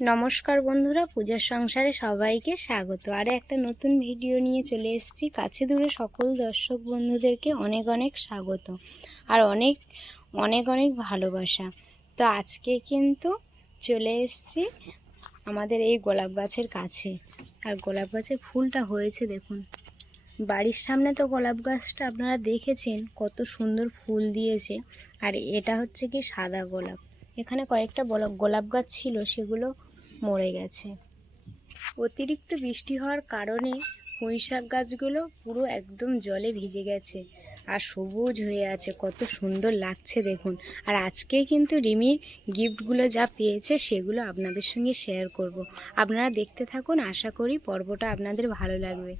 নমস্কার বন্ধুরা, পূজার সংসারে সবাইকে স্বাগত। আর একটা নতুন ভিডিও নিয়ে চলে এসেছি। কাছে দূরে সকল দর্শক বন্ধুদেরকে অনেক অনেক স্বাগত আর অনেক অনেক অনেক ভালোবাসা। তো আজকে কিন্তু চলে এসেছি আমাদের এই গোলাপ গাছের কাছে। আর গোলাপ গাছের ফুলটা হয়েছে দেখুন। বাড়ির সামনে তো গোলাপ গাছটা আপনারা দেখেছেন, কত সুন্দর ফুল দিয়েছে। আর এটা হচ্ছে কি সাদা গোলাপ। এখানে কয়েকটা গোলাপ গাছ ছিল, সেগুলো মরে গেছে। অতিরিক্ত বৃষ্টি হওয়ার কারণে পুঁই শাক গাছগুলো পুরো একদম জলে ভিজে গেছে। আর সবুজ হয়ে আছে, কত সুন্দর লাগছে দেখুন। আর আজকে কিন্তু রিমির গিফটগুলো যা পেয়েছে সেগুলো আপনাদের সঙ্গে শেয়ার করব। আপনারা দেখতে থাকুন, আশা করি পর্বটা আপনাদের ভালো লাগবে।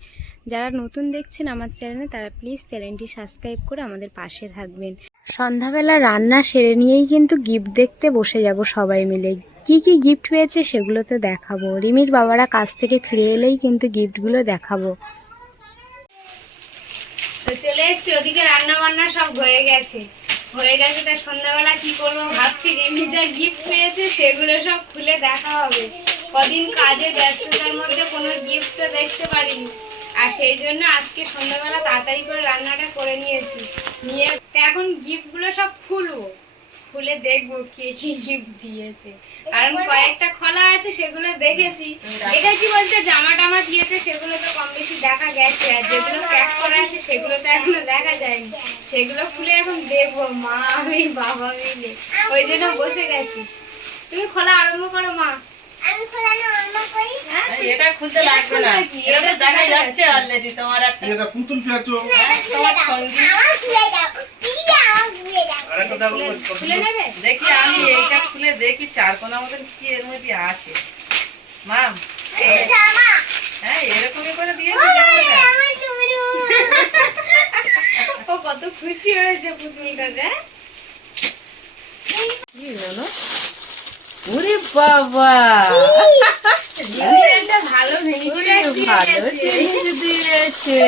যারা নতুন দেখছেন আমার চ্যানেলে, তারা প্লিজ চ্যানেলটি সাবস্ক্রাইব করে আমাদের পাশে থাকবেন। সন্ধ্যাবেলা রান্না সেরে নিয়েই কিন্তু গিফট দেখতে বসে যাব সবাই মিলে। কি কি গিফট পেয়েছে সেগুলো তো দেখাবো। রিমির বাবারা কাজ থেকে ফিরে এলেই কিন্তু গিফটগুলো দেখাবো। তো চলে এসছি, ওদিকে রান্না বান্না সব হয়ে গেছে। হয়ে গেছে তা সন্ধ্যাবেলা কি করব ভাবছি, রিমি যা গিফট পেয়েছে সেগুলো সব খুলে দেখা হবে। কদিন কাজে ব্যস্ততার মধ্যে কোনো গিফট তো দেখতে পারিনি। আর সেই জন্য আজকে সন্ধ্যাবেলা তাড়াতাড়ি করে রান্নাটা করে নিয়েছি। নিয়ে এখন গিফটগুলো সব খুলবো। খুলে দেখব কে কি গিফট দিয়েছে। কারণ কয়েকটা খোলা আছে সেগুলো দেখেছি। দেখেছি বলতে জামা টামা দিয়েছে সেগুলো তো কম বেশি দেখা গেছে। আর যেগুলো প্যাক করা আছে সেগুলো তো এখনও দেখা যায়নি। সেগুলো খুলে এখন দেখব মা আমি বাবা মিলে। ওই জন্য বসে গেছি। তুমি খোলা আরম্ভ করো মা। আমি খোলানো অন্য করি? হ্যাঁ এটা খুলতে লাগবে না। এটা দেখা যাচ্ছে অলরেডি তোমার একটা এটা পুতুল পেয়েছ। তোমার সঙ্গী। দেখো আমি এইটা খুলে দেখি চার কোনা মতন কি এর মধ্যে আছে মাম হ্যাঁ এরকমই করে দিয়েছি ও কত খুশি হয়েছে পুতুলটা দেখ কি হলো ওরে বাবা ভালো দিয়েছে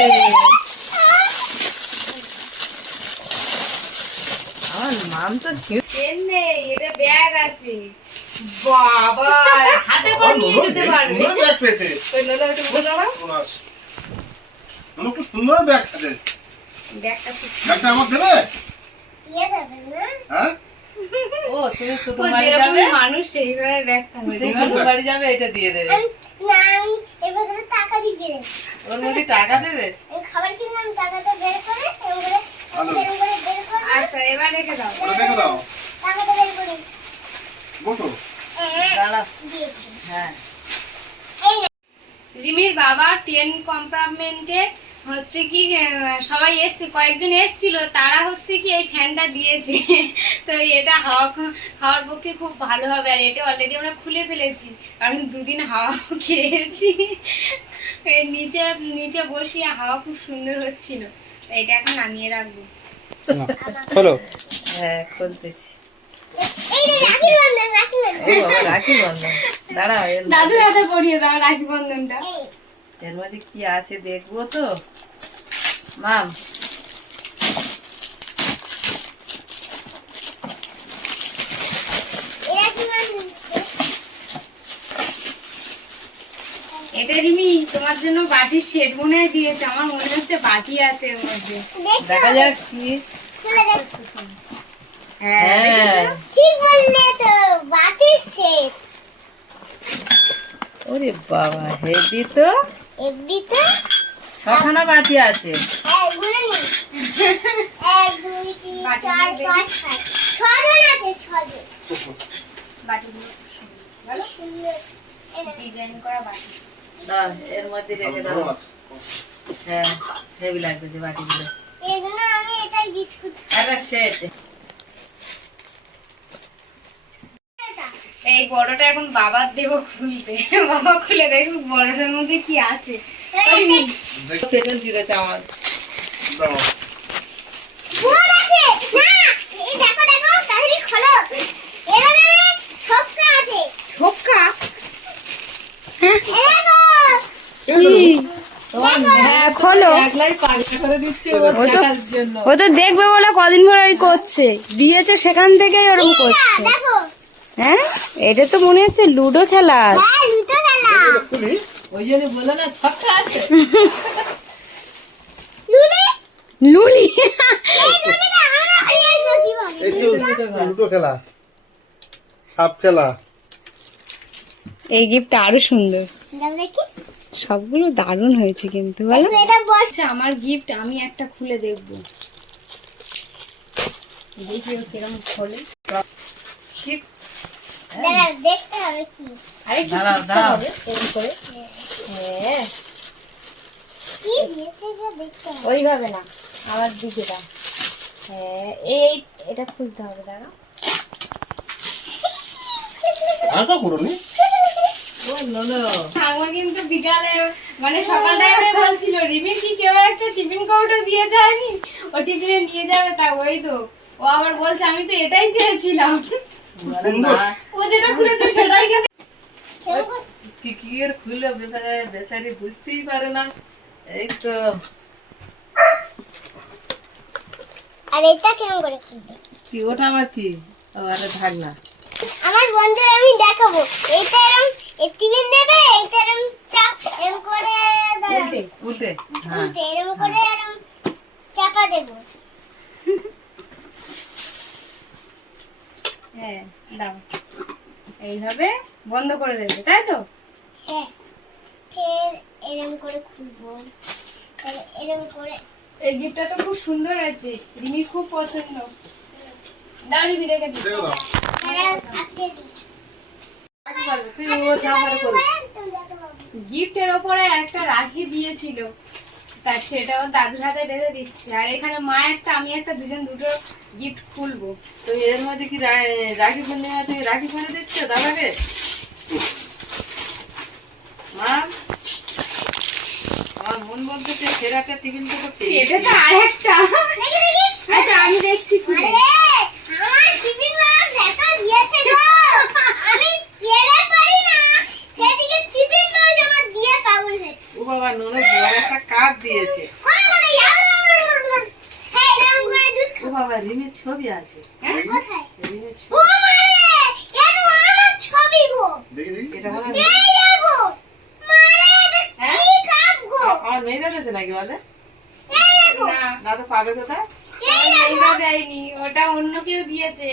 আমার মাম তো চেন নেই এটা ব্যাগ আছে। বাবা হাতে করে নিয়ে যেতে পারবে। ব্যাগ পেয়েছে। ওই লোলা একটু বলো না আমার খুব সুন্দর ব্যাগ আছে ব্যাগটা ব্যাগটা আমার দেবে? দিয়ে যাবে না? হ্যাঁ? ও তুমি ও বাড়ি যাবে। মানুষ সেইভাবে ব্যাগটা বাড়ি যাবে এটা দিয়ে দেবে। আমি না আমি টাকা দিয়ে দেবো। ওর মধ্যে টাকা দেবে? খাবার কিনলাম টাকাটা বের করে ভালো। আচ্ছা এবার রেখে দাও। ওটা দেখে দাও। টাকাটা বের করে। বসো। হ্যাঁ, দিয়েছি। হ্যাঁ। রিমির বাবা ট্রেন কম্পার্টমেন্টে হচ্ছে কি সবাই এসছে কয়েকজন এসছিল তারা হচ্ছে কি এই ফ্যানটা দিয়েছে। তো এটা হাওয়া খাওয়ার পক্ষে খুব ভালো হবে আর এটা অলরেডি আমরা খুলে ফেলেছি কারণ দুদিন হাওয়া খেয়েছি। নিচে নিচে বসিয়ে হাওয়া খুব সুন্দর হচ্ছিল। এটা এখন নামিয়ে রাখব। হ্যাঁ খুলতেছি। রাখি বন্ধন রাখি ও বন্ধন বাবা, রাখি বন্ধন। দাঁড়া এর দাদু দাদা পড়িয়ে দাও রাখি বন্ধনটা। এর মধ্যে কি আছে দেখব তো? মাম এই রাখি বন্ধন এটা রিমি তোমার জন্য বাটির সেট মনে হয় দিয়েছে আমার মনে হচ্ছে বাটি আছে এর মধ্যে। দেখা যাক কি। হ্যাঁ ঠিক বললে তো বাটির সেট ওরে বাবা হেভি তো। এমনি তো। ছখানা বাতি আছে। না, ডিজাইন করা বাটি। দাও এর মধ্যে রেখে দাও। হ্যাঁ হেভি লাগবে যে বাটিগুলো। এগুলো আমি এটাই বিস্কুট। একটা সেট এই বড়টা এখন বাবার দেব খুলতে বাবা খুলে বড়টার মধ্যে কি আছে। দেখো। পেছন এখানে? ও তো- ছাড়ার জন্য। ও তো দেখবে বলে কদিন পর ওই করছে। দিয়েছে সেখান থেকেই ওরকম করছে। হ্যাঁ? এটা তো মনে হচ্ছে লুডো খেলা। হ্যাঁ লুটো খেলা। খুলি ওই জন্য বলে না ছক্কা আছে। লুডে? লুলি। এই লুডো খেলা। সাপ খেলা। গিফটটা আরও সুন্দর। দেখি। সবগুলো দারুণ হয়েছে কিন্তু বলো। একটু এটা বস। আচ্ছা আমার গিফট আমি একটা খুলে দেখব। দেখি ও কিরম খোলে। কি দেখতে হবে কি? আরে কি দাঁড়াও, চিপসটা দাঁড়াও। হবে এরকম করে। হ্যাঁ। দেখতে হবে? ওইভাবে না আমার দিকে দাও। হ্যাঁ এই এটা খুলতে হবে দাঁড়া আঁকা করো ঠাকুমা কিন্তু বিকালে মানে সকাল টাইমে বলছিল রিমি কি কেউ একটা টিফিন কৌটো দিয়ে যায়নি? ও টিফিনে নিয়ে যাবে তা ওই তো। ও আবার বলছে আমি তো এটাই চেয়েছিলাম। ও যেটা খুলেছে সেটাই কিন্তু কি কি এর খুলে বেচারি বুঝতেই পারে না। এই তো। আর এটা কেমন করে খুলবে? কি ওটা আমার কি? আরে আমার বন্ধুর আমি দেখাবো। এইটা এরকম টিফিন দেবে এইটা এরকম চাপ এরকম করে দাঁড়াবে উল্টে। উল্টে। হ্যাঁ। উল্টে এরকম করে এরকম চাপা দেবো। হ্যাঁ দাও। এইভাবে বন্ধ করে দেবে তাই তো? হ্যাঁ ফের এরকম করে খুলবো। এরকম করে এই গিফটটা তো খুব সুন্দর আছে রিমি খুব পছন্দ। দাও রিমি রেখে দিই আটকে দিই আগে পারবে, তুই ও যা পারে করবে গিফটের ওপরে একটা রাখি দিয়েছিল তা সেটা ওর দাদুর হাতে বেঁধে দিচ্ছে। আর এখানে মা একটা আমি একটা দুজন দুটো গিফট খুলবো। তুমি এর মধ্যে কি রাখি পূর্ণিমা তুমি রাখি পরে দিচ্ছ দাদাকে? মা? আমার মন বলতেছে ফের একটা টিফিন তো করতে এটা তো আর একটা আচ্ছা আমি দেখছি খুলে। আরে আমার টিফিন বক্স এত দিয়েছে গো আমি পেরে পারি না সেদিকে টিফিন বক্স আমার দিয়ে পাগল হচ্ছে ও বাবা নুনো বড় একটা কাপ দিয়েছে। হ্যাঁ ও বাবা রিমির ছবি আছে। হ্যাঁ? কোথায়? রিমির ও ছবি মারে কেন আমার ছবি গো? দেখি দেখি। এটা মনে হয়? আ- আমার মেয়েরা দিয়েছে নাকি বলে? না না তো পাবে কোথায়? ওটা অন্য কেউ দিয়েছে।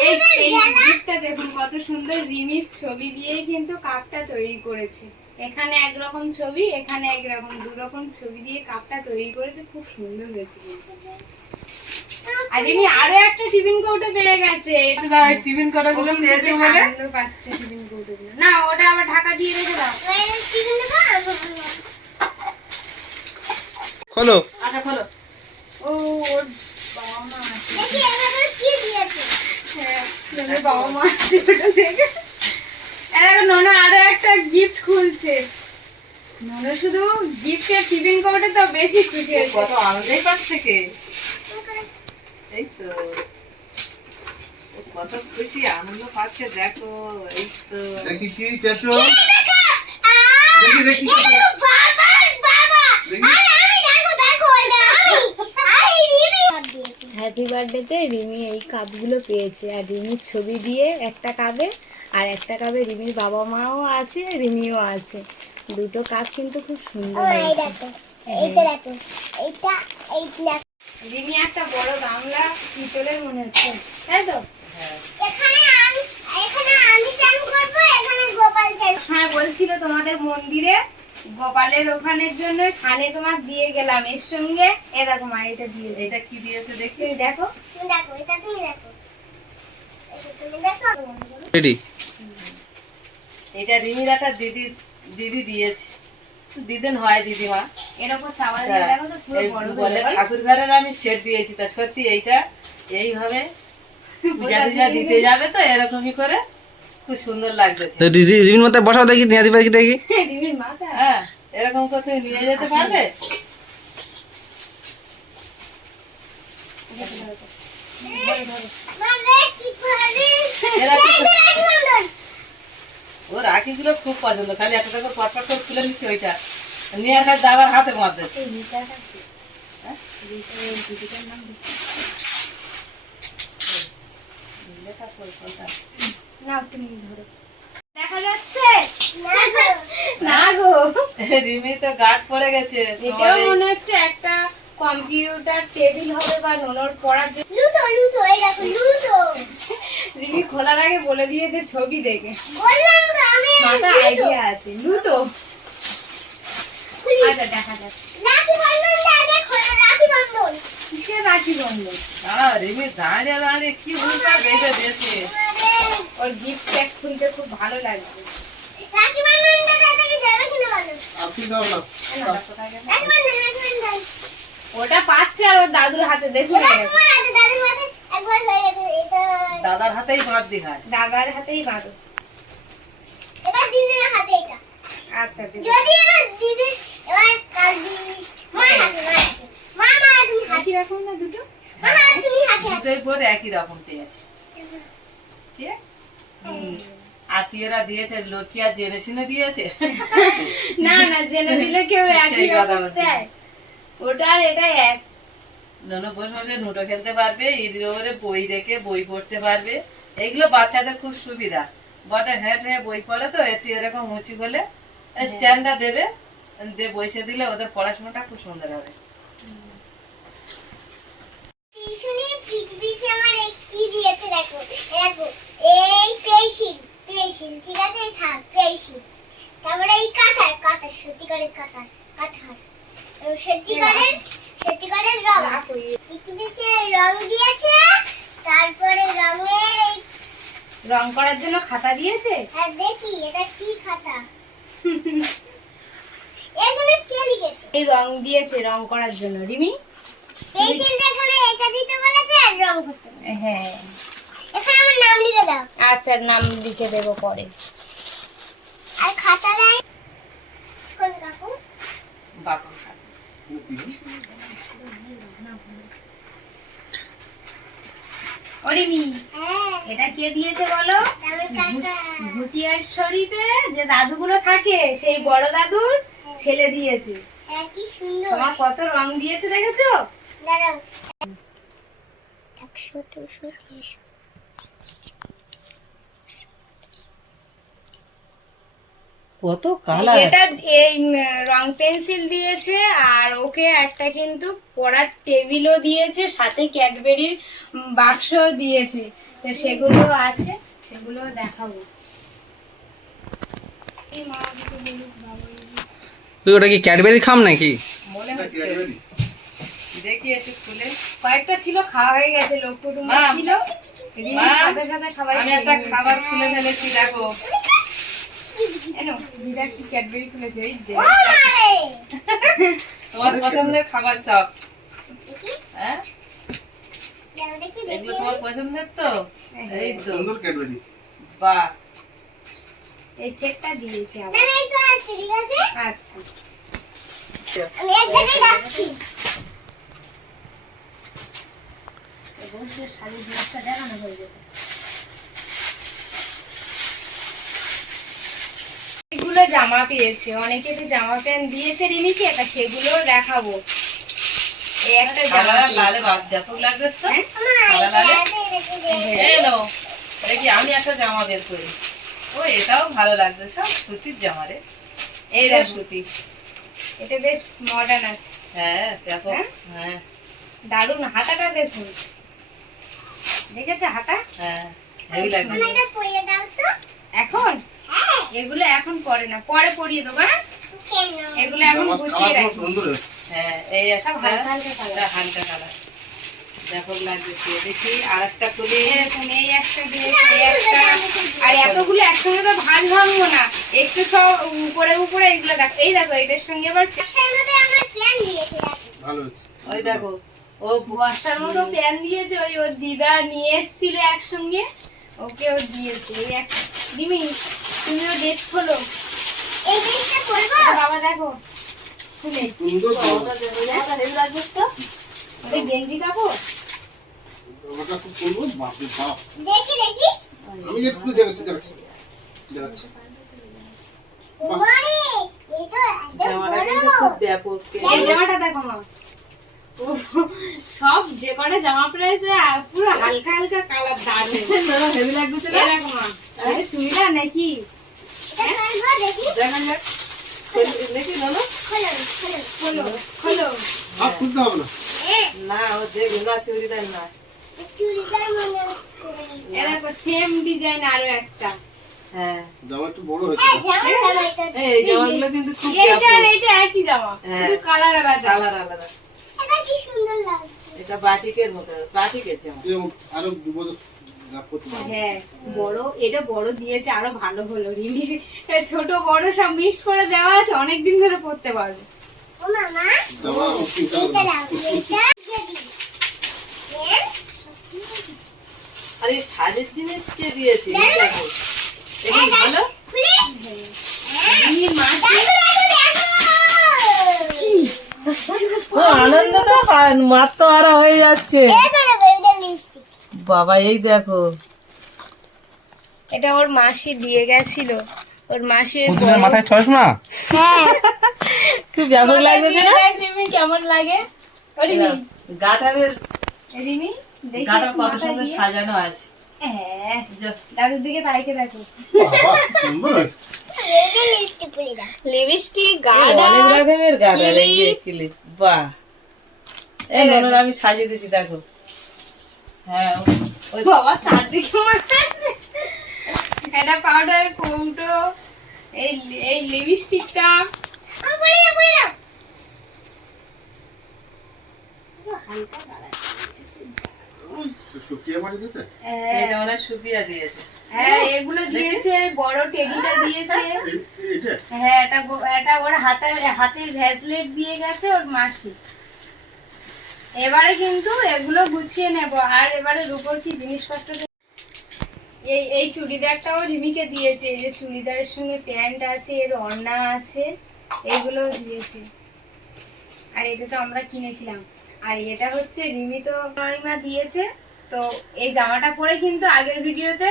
এই এই গেলা দেখুন কত সুন্দর রিমির ছবি দিয়েই কিন্তু কাপটা তৈরি করেছে। এখানে একরকম ছবি এখানে একরকম দু রকম ছবি দিয়ে কাপটা তৈরি করেছে খুব সুন্দর হয়েছে আর রিমি আরও একটা টিফিন কৌটো পেয়ে গেছে। না এই টিফিন কটাগুলো পেয়েছে বলে? পাচ্ছে টিফিন কৌটোগুলো। না ওটা আবার ঢাকা দিয়ে রেখে দাও। খোলো। আচ্ছা খোলো। ও ওর বাবা মা আছে দেখি এভাবে কি দিয়েছে হ্যাঁ, ননুর বাবা মা আছে ওটা দেখে এরকম আরও একটা গিফট খুলছে ননু শুধু গিফটের টিফিন কৌটো তো বেশি খুশি হয়েছে কত আনন্দেই পাচ্ছে কে এই তো কত খুশি আনন্দ পাচ্ছে দেখো। এই তো দেখি কি পেয়েছ দেখো দেখি দেখি এটা তো বাবার বাবা দেখি। আরে আমি দেখো দেখো এটা আমি আরে রিমি হাত দিয়েছে হ্যাপি বার্থডেতে রিমি এই কাপগুলো পেয়েছে। আর রিমির ছবি দিয়ে একটা কাপে আর একটা কাপে রিমির বাবা মাও আছে রিমিও আছে। দুটো কাপ কিন্তু খুব সুন্দর রিমি একটা বড় গামলা পিতলের মনে হচ্ছে। তাই তো? এখানে আমি এখানে আমি চান করব এখানে গোপাল চান হ্যাঁ বলছিল তোমাদের মন্দিরে গোপালের ওখানের জন্য খানে তোমার দিয়ে গেলাম। এর সঙ্গে এ দেখো মা এটা দিয়ে এটা কি দিয়েছে দেখি? দেখো। তুমি দেখো এটা তুমি দেখো। এটা তুমি দেখো। রেডি? এটা রিমির একটা দিদি দিদি দিয়েছে। দিদিন হয় দিদিমা এরকম চাওয়া হয়ে বলে যাবে। ঠাকুর ঘরের আমি সেট দিয়েছি। তা সত্যি এইটা এইভাবে পূজা পূজা দিতে যাবে তো এরকমই করে? খুব সুন্দর লাগতেছে। তো দিদি দিদির মধ্যে বসাও দেখি দিদি পাখি দেখি। রিমির মাথা। হ্যাঁ এরকম করে তুমি নিয়ে যেতে পারবে? কি করে এরা কি এই যে সুন্দর ও রাখিগুলো খুব পছন্দ খালি একটা করে পটপট করে খুলে নিচ্ছে ওইটা। নিয়ে আর আবার হাতে এই হ্যাঁ? নাও তুমি ধরো। দেখা যাচ্ছে? না গো। রিমি তো গার্ড পড়ে গেছে। এটাও মনে হচ্ছে একটা কম্পিউটার টেবিল হবে বা নোনোর পড়ার জন্য লুতো লুতো এই দেখো লুতো রিমি খোলার আগে বলে দিয়েছে ছবি দেখে। বললাম তো আমি মাথা আইডিয়া আছে। লুতো আচ্ছা দেখা যাচ্ছে রাখি বন্ধনটা আগে খোলো রাখি বন্ধন। কিসের রাখি বন্ধন? দাঁড়া রিমি দাঁড়িয়ে দাঁড়িয়ে কি উল্টা বেঁধে দিয়েছে। ওর গিফট প্যাক খুলতে খুব ভালো লাগবে রাখি? রাখি রাখি ওটা পাচ্ছে আর ওর দাদুর হাতে দেখুন দাদুর হাতে একবার হয়ে গেছে এটা দাদার হাতেই বাঁধ দি হয় দাদার হাতেই বাঁধো এবার দিদির হাতে এটা। আচ্ছা দিদি। যদি এবার দিদি এবার কাল দি মার হাতে। মা মা তুমি হাতে। রকম না দুটো? মা মা, তুমি হাতে হাতে। পরে একই রকম পেয়েছে। ঠিক আছে? আত্মীয়রা দিয়েছে লোকিয়া জেনে শুনে দিয়েছে। না না জেনে দিলে কেউ একই রকম দেয় ওটা আর এটা এক নন বসে বসে নুটো খেলতে পারবে এর উপরে বই রেখে বই পড়তে পারবে। এগুলো বাচ্চাদের খুব সুবিধা। বটে হ্যাঁ হ্যাঁ বই পড়ে তো একটু এরকম উঁচু বলে স্ট্যান্ডটা দেবে দিয়ে বসে দিলে ওদের পড়াশোনাটা খুব সুন্দর হবে। টিউশনি পিকবিসে আমার এই কি দিয়েছে দেখো দেখো এই পেন্সিল পেন্সিল ঠিক আছে? থাক পেন্সিল তারপরে এই কাঁথার কাঁথার সত্যিকারের কাঁথার কাঁথার। সত্যিকারের সত্যিকারের রং। পিকবিসে রং দিয়েছে তারপরে রঙের এই রং করার জন্য খাতা দিয়েছে? হ্যাঁ দেখি এটা কি খাতা? এগুলো কে লিখেছে? এই রং দিয়েছে রং করার জন্য। রিমি? পেন্সিলটা এখানে এটা দিতে বলেছে আর রং করতে হ্যাঁ। এখানে আমার নাম লিখে দাও। আচ্ছা নাম লিখে দেবো পরে। আর খাতা দেয় কোন কাকু? বাপন খাতা। ও রিমি হ্যাঁ। এটা কে দিয়েছে বলো? ভুটিয়ার শরীফে যে দাদুগুলো থাকে সেই বড় দাদুর ছেলে দিয়েছে। হ্যাঁ কি তোমার কত রং দিয়েছে দেখেছ? একশো দুশো তিনশো। কত কালার এটা এই রং পেন্সিল দিয়েছে আর ওকে একটা কিন্তু পড়ার টেবিলও দিয়েছে সাথে ক্যাডবেরির উম, বাক্স দিয়েছে। তো সেগুলো আছে সেগুলো দেখাবো। তুই ওটা কি ক্যাডবেরি খাম নাকি? মনে হচ্ছে। দেখি একটু খুলে। কয়েকটা ছিল খাওয়া হয়ে গেছে লোক কুটুম্ব ছিল। সাথে সাথে সবাই আমি একটা খাবার খুলে ফেলেছি দেখো। এনো, দিদা কি ক্যাডবেরি খুলেছে ওই যে। ও মারে তোমার পছন্দের খাবার সব। হ্যাঁ? এগুলো তোমার পছন্দের তো? এই তো। সুন্দর ক্যাডবেরি। বাহ। এই সেটটা দিয়েছে আবার। দাঁড়া একটু আসছি ঠিক আছে? আচ্ছা। আমি এক জায়গায় যাচ্ছি। জিনিসটা দেখানো হয়ে যাবে অনেকগুলো জামা পেয়েছে। অনেকে তো জামা প্যান্ট দিয়েছে রিমিকে তা সেগুলো দেখাবো। এই একটা জামা লালে বাপ ব্যাপক লাগবে তো? হ্যাঁ? নাও। দেখি আমি একটা জামা বের করি? ও এটাও ভালো লাগবে সব সুতির জামা রে। এই সুতি। এটা বেশ মডার্ন আছে। হ্যাঁ হ্যাঁ? হ্যাঁ। দারুণ হাতাটা দেখুন। দেখেছে হাতা? হ্যাঁ হেভি লাগবে এটা পরিয়ে দাও তো। এখন? হ্যাঁ। এগুলো এখন পরে না পরে পরিয়ে দেবো হ্যাঁ? এগুলো এখন গুছিয়ে রাখি। সুন্দর হ্যাঁ এই একটা সব হালকা হালকা হালকা কালার দেখি আর একটা এরকম এই একটা দিয়েছে এই একটা। আর এতগুলো একসঙ্গে তো ভাজ ভাঙবো না। একটু সব উপরে উপরে এগুলো দেখো। এই দেখো এটার সঙ্গে আবার তার মধ্যে আমার প্ল্যান দিয়েছে। দেখো। ভালো হয়েছে। ওই দেখো। ও বর্ষার মতো প্যান দিয়েছে ওই ওর দিদা নিয়ে এসেছিল একসঙ্গে। ওকে ও দিয়েছে। এই এক দিমি তুমিও ড্রেস খোলো। এই জিনিসটা পরবো বাবা দেখো। খুলে। সুন্দর ওটা দেখো, ওটা হেভি লাগবে তো। ওটা গেঞ্জি কাপড়? ওটা খুব করব বাপরে বাপ দেখি দেখি। আমি একটু দেখাচ্ছি দেখাচ্ছি। দেখাচ্ছি। ওরে এই তো একদম জামাটা কিন্তু খুব ব্যাপক। এই জামাটা দেখো মা। ও, সব যে কটা জামা পেয়েছে পুরো হালকা হালকা কালার হেভি লাগতেছে এরকম আরে চুড়িদার নাকি? এটা খুলবো দেখি। দেখা যাক দেখি বলো খোলো খোলো খোলো খোলো। খুলতে হবে না। না ও দেখুন না চুড়িদার না। চুড়িদার মনে হচ্ছে। এরকম সেম ডিজাইন আরও একটা। হ্যাঁ। জামা একটু বড় হয়েছে হ্যাঁ জামা জামা এটা এই জামাগুলো কিন্তু খুব এইটা এইটা একই জামা হ্যাঁ। শুধু কালার আলাদা। কালার আলাদা। এটা কি সুন্দর লাগছে। এটা বাটিকের মতো বাটিকের জামা। আরও দু বছর রাখ করতে পারব। হ্যাঁ বড় এটা বড় দিয়েছে আরও ভালো হলো। রিমি ছোট বড় সব মিক্সড করে দেওয়া আছে অনেকদিন ধরে পড়তে পারব। হ্যাঁ? আর সাজের জিনিস কে দিয়েছে? ভালো খুলে। মাসি? ও আনন্দ তো মাত্র আরা হয়ে যাচ্ছে। বাবা এই দেখো। এটা ওর মাসি দিয়ে গেছিল। ওর মাসির মাথায় চশমা? খুব ব্যাপক না? রিমি কেমন লাগে? রিমি। গাটা বেশ রিমি গাটা কত সুন্দর সাজানো আছে। হ্যাঁ দাদুর দিকে তাইকে দেখো। সুন্দর হয়েছে লিপস্টিক গাড়া অনেক রকমের গাটা clip। ক্লিপ। বাহ। এই নোনর আমি সাজিয়ে দিয়েছি দেখো। হ্যাঁ ওই বাবা চারদিকে মাথা এটা পাউডার কৌটো এই এই লিপস্টিকটা। শুকিয়ে মারি দিয়েছে? এটা মানে সুপিয়া দিয়েছে। হ্যাঁ এগুলো দিয়েছে বড় টেডিটা দিয়েছে। এই- হ্যাঁ এটা এটা ওর হাতে হাতের ভ্যাসলেট দিয়ে গেছে ওর মাসি। এবারে কিন্তু এগুলো গুছিয়ে নেব। আর এবারে রূপর কি জিনিসপত্র এই এই চুড়িদারটাও রিমিকে দিয়েছে। এই যে চুড়িদারের সঙ্গে প্যান্ট আছে এর অন্না আছে এগুলো দিয়েছে। আর এটা তো আমরা কিনেছিলাম। আর এটা হচ্ছে রিমি তো দিয়েছে। তো এই জামাটা পরে কিন্তু আগের ভিডিওতে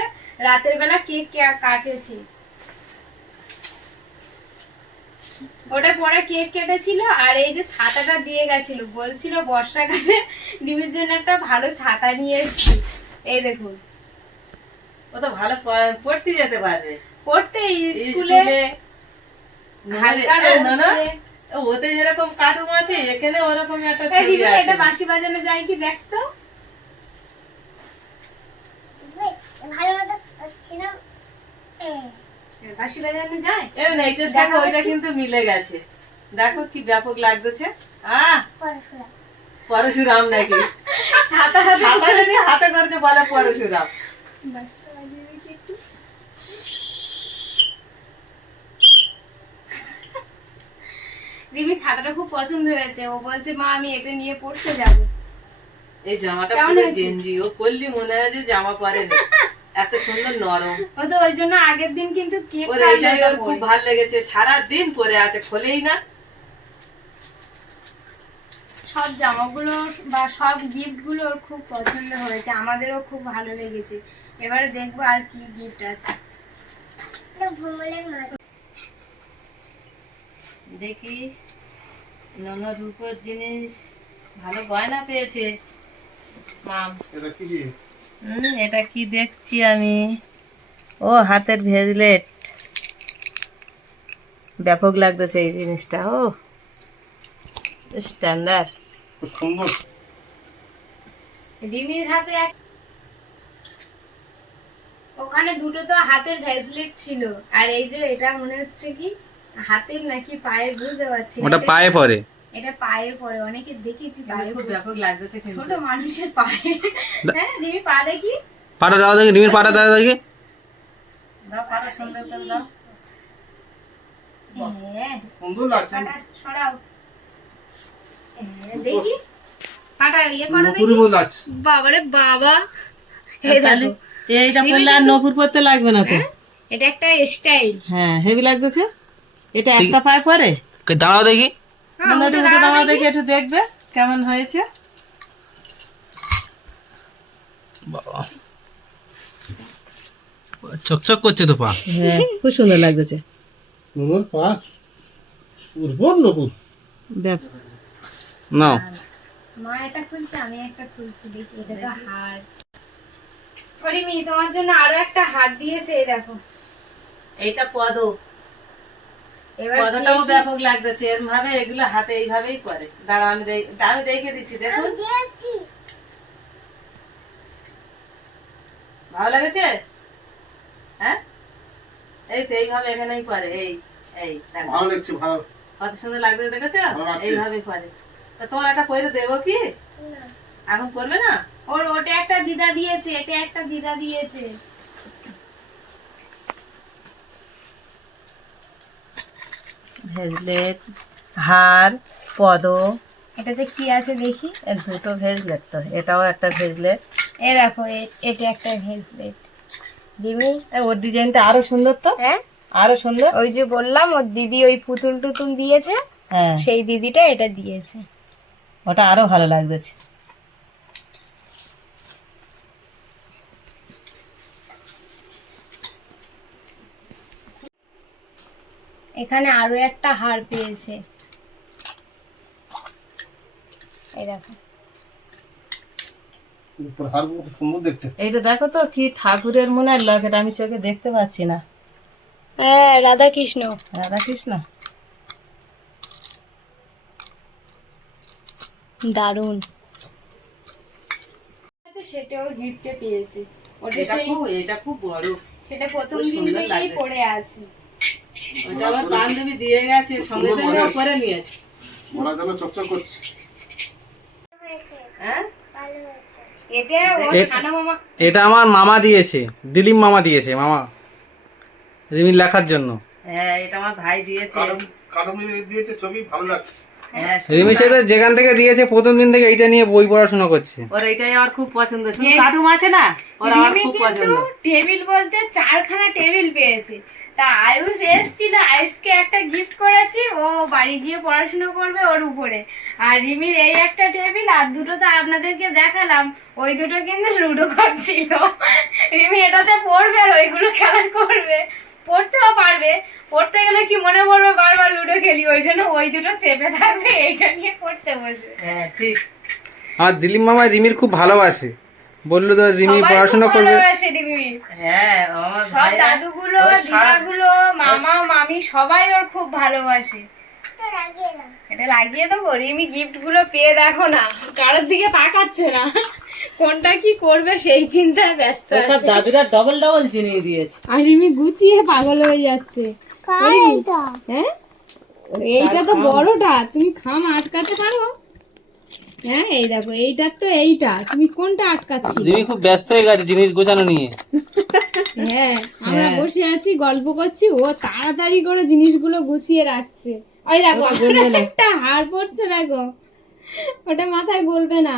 রাতের বেলা কেক কাটেছি। ওটা পরে কেক কেটেছিল আর এই যে ছাতাটা দিয়ে গেছিল। বলছিল বর্ষাকালে ডিমের জন্য একটা ভালো ছাতা নিয়ে এসেছি। এই দেখুন। ও তো ভালো পড়তে যেতে পারবে। পড়তে স্কুলে। ওতে যেরকম কার্টুন আছে এখানে ওরকম একটা ছবি আছে। এটা বাঁশি বাজানো যায় কি দেখতো ভালো মতো হচ্ছে না বাঁশি বাজানো যায় এর না এইটার সঙ্গে ওইটা কিন্তু মিলে গেছে দেখো কি ব্যাপক লাগতেছে পরশুরাম নাকি ছাতা হাতে যদি হাতে করতে বলে পরশুরাম। রিমি ছাতাটা খুব পছন্দ হয়েছে। ও বলছে মা আমি এটা নিয়ে পড়তে যাব। এই জামাটা পুরো গেঞ্জি। ও পরলি মনে হয় যে জামা পরে না। এত সুন্দর নরম। ও তো ওই জন্য আগের দিন কিন্তু কেক ওর খুব ভালো লেগেছে সারা দিন পরে আছে খোলেই না। সব জামাগুলো বা সব গিফটগুলো ওর খুব পছন্দ হয়েছে আমাদেরও খুব ভালো লেগেছে। এবারে দেখব আর কি গিফট আছে। দেখি নন রূপোর জিনিস ভালো গয়না পেয়েছে। মাম এটা কি এটা কি দেখছি আমি? ও হাতের ভেজলেট। ব্যাপক লাগতেছে এই জিনিসটা ও। স্ট্যান্ডার্ড। সুন্দর। রিমির হাতে এক ওখানে দুটো তো হাতের ভ্যাসলেট ছিল। আর এই যে এটা মনে হচ্ছে কি হাতের নাকি পায়ে বুঝতে পারছি না। ওটা পায়ে পড়ে। এটা পায়ে পড়ে অনেকে দেখেছি পায়ে খুব ব্যাপক লাগতেছে ছোট মানুষের পায়ে। হ্যাঁ রিমি পা দেখি? পাটা দাও দেখি রিমির পাটা দাও দেখি। দাও পাটা সুন্দর করে দাও। হ্যাঁ সুন্দর লাগছে। সরাও। হ্যাঁ, দেখি। পাটা ইয়ে করো দেখি। বাবারে বাবা। এইটা পরলে আর নপুর পরতে লাগবে না তো। এটা একটা স্টাইল হ্যাঁ হেভি লাগতেছে। এটা একটা পায়ে পরে? দাঁড়াও দেখি। মোটামুটি দাঁড়া দেখে। একটু দেখবে কেমন হয়েছে। বাবা। চকচক করছে তো পা। হ্যাঁ খুব সুন্দর লাগতেছে। নুনুর পা উর্বর নপুর। ব্যাপ- নাও। মা এটা খুলছে আমি একটা খুলছি দেখি এটা তো হার তোমার জন্য আরও একটা হাত দিয়েছে এই দেখো। এইটা পদ এবার পদটাও কে কি- ব্যাপক লাগতেছে এরম ভাবে এগুলো হাতে এইভাবেই পরে দাঁড়াও আমি আমি দেখে দিচ্ছি দেখুন। ভালো লাগেছে? হ্যাঁ? এই তো এইভাবে এখানেই পরে এই এই ভালো লাগছে ভালো। কত সুন্দর লাগছে দেখেছ? এইভাবেই পরে তা তোমার একটা পরে দেবো কি? এখন করবে না? ওর ওটা একটা দিদা দিয়েছে এটা একটা দিদা দিয়েছে। ভেজলেট হার পদ। এটাতে কি আছে দেখি? দুটো ভেজলেট তো এটাও একটা ভেজলেট। এ দেখো এটা একটা ভেজলেট। জিমি? ওর ডিজাইনটা আরও সুন্দর তো? হ্যাঁ। আরও সুন্দর? ওই যে বললাম ওর দিদি ওই পুতুল টুতুল দিয়েছে হ্যাঁ। সেই দিদিটা এটা দিয়েছে। ওটা আরও ভালো লাগতেছে এখানে আরও একটা হার পেয়েছে। এই দেখো। উপর হার কত সুন্দর দেখতে। এইটা দেখো তো কি ঠাকুরের মনে হয় লকেট আমি চোখে দেখতে পাচ্ছি না। হ্যাঁ রাধা কৃষ্ণ রাধা কৃষ্ণ দারুণ আচ্ছা সেটাও গিফটে পেয়েছে। ওটা সেই খুব এটা খুব বড়। সেটা প্রথম দিন থেকেই পড়ে আছে। ওটা আমার বান্ধবী দিয়ে গেছে সঙ্গে সঙ্গে করে নিয়েছে। ওরা যেন চকচক করছে। হ্যাঁ? এটা আমার মামা দিয়েছে দিলীপ মামা দিয়েছে মামা। রিমির লেখার জন্য। হ্যাঁ এটা আমার ভাই দিয়েছে। কালো কালো মিলে দিয়েছে ছবি ভালো লাগছে। হ্যাঁ রিমি যেখান থেকে দিয়েছে প্রথম দিন থেকে এইটা নিয়ে বই পড়াশোনা করছে। ওর এটাই আমার খুব পছন্দ। শুধু কার্টুন আছে না? ওর আমার খুব পছন্দ। টেবিল বলতে চারখানা টেবিল পেয়েছে। তা আয়ুষ এসছিল আয়ুষকে একটা গিফট করেছি ও বাড়ি গিয়ে পড়াশোনা করবে ওর উপরে। আর রিমির এই একটা টেবিল আর দুটো তো আপনাদেরকে দেখালাম ওই দুটো কিন্তু লুডো করছিল রিমি এটাতে পড়বে আর ওইগুলো খেলা করবে। পড়তেও পারবে পড়তে গেলে কি মনে পড়বে? বারবার লুডো খেলি ওই জন্য ওই দুটো চেপে থাকবে এইটা নিয়ে পড়তে বসবে। হ্যাঁ ঠিক। আর দিলীপ মামা রিমির খুব ভালোবাসে। বলল তো রিমি পড়াশোনা করবে। হ্যাঁ আমার সব দাদুগুলো দিদাগুলো মামা মামি সবাই ওর খুব ভালোবাসে। তো লাগিয়ে দাও। এটা লাগিয়ে দেবো? রিমি গিফটগুলো পেয়ে দেখো না। কারোর দিকে তাকাচ্ছে না। কোনটা কি করবে সেই চিন্তায় ব্যস্ত সব দাদুরা ডবল ডবল জিনিস দিয়েছে। আর রিমি গুছিয়ে পাগল হয়ে যাচ্ছে। হ্যাঁ? এইটা তো বড়টা। তুমি খাম আটকাতে পারো। হ্যাঁ এই দেখো এইটার তো এইটা। তুমি কোনটা আটকাচ্ছি রিমি খুব ব্যস্ত হয়ে গেছে জিনিস গোছানো নিয়ে। হ্যাঁ আমরা বসে আছি গল্প করছি ও তাড়াতাড়ি করে জিনিসগুলো গুছিয়ে রাখছে। ওই দেখো একটা হার পড়ছে দেখো। ওটা মাথায় গলবে না।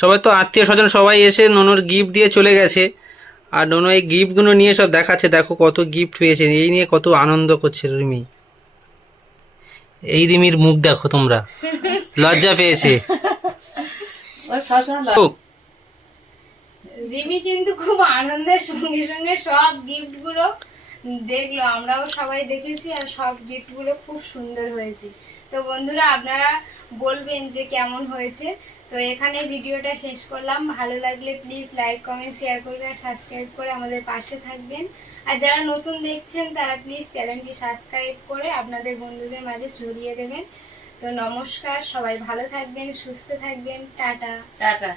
সবাই তো আত্মীয় স্বজন সবাই এসে ননুর গিফট দিয়ে চলে গেছে। আর ননু এই গিফটগুলো নিয়ে সব দেখাচ্ছে দেখো কত গিফট পেয়েছে এই নিয়ে কত আনন্দ করছে রিমি। এই রিমির মুখ দেখো তোমরা। লজ্জা পেয়েছে। রিমি কিন্তু খুব আনন্দের সঙ্গে সঙ্গে সব গিফটগুলো দেখল। আমরাও সবাই দেখেছি আর সব গিফটগুলো খুব সুন্দর হয়েছে। তো বন্ধুরা আপনারা বলবেন যে কেমন হয়েছে? তো এখানে ভিডিওটা শেষ করলাম। ভালো লাগলে প্লিজ লাইক কমেন্ট শেয়ার করবেন আর সাবস্ক্রাইব করে আমাদের পাশে থাকবেন। আর যারা নতুন দেখছেন, তারা প্লিজ চ্যানেলটি সাবস্ক্রাইব করে আপনাদের বন্ধুদের মাঝে ছড়িয়ে দেবেন। তো নমস্কার, সবাই ভালো থাকবেন, সুস্থ থাকবেন। টাটা। টাটা।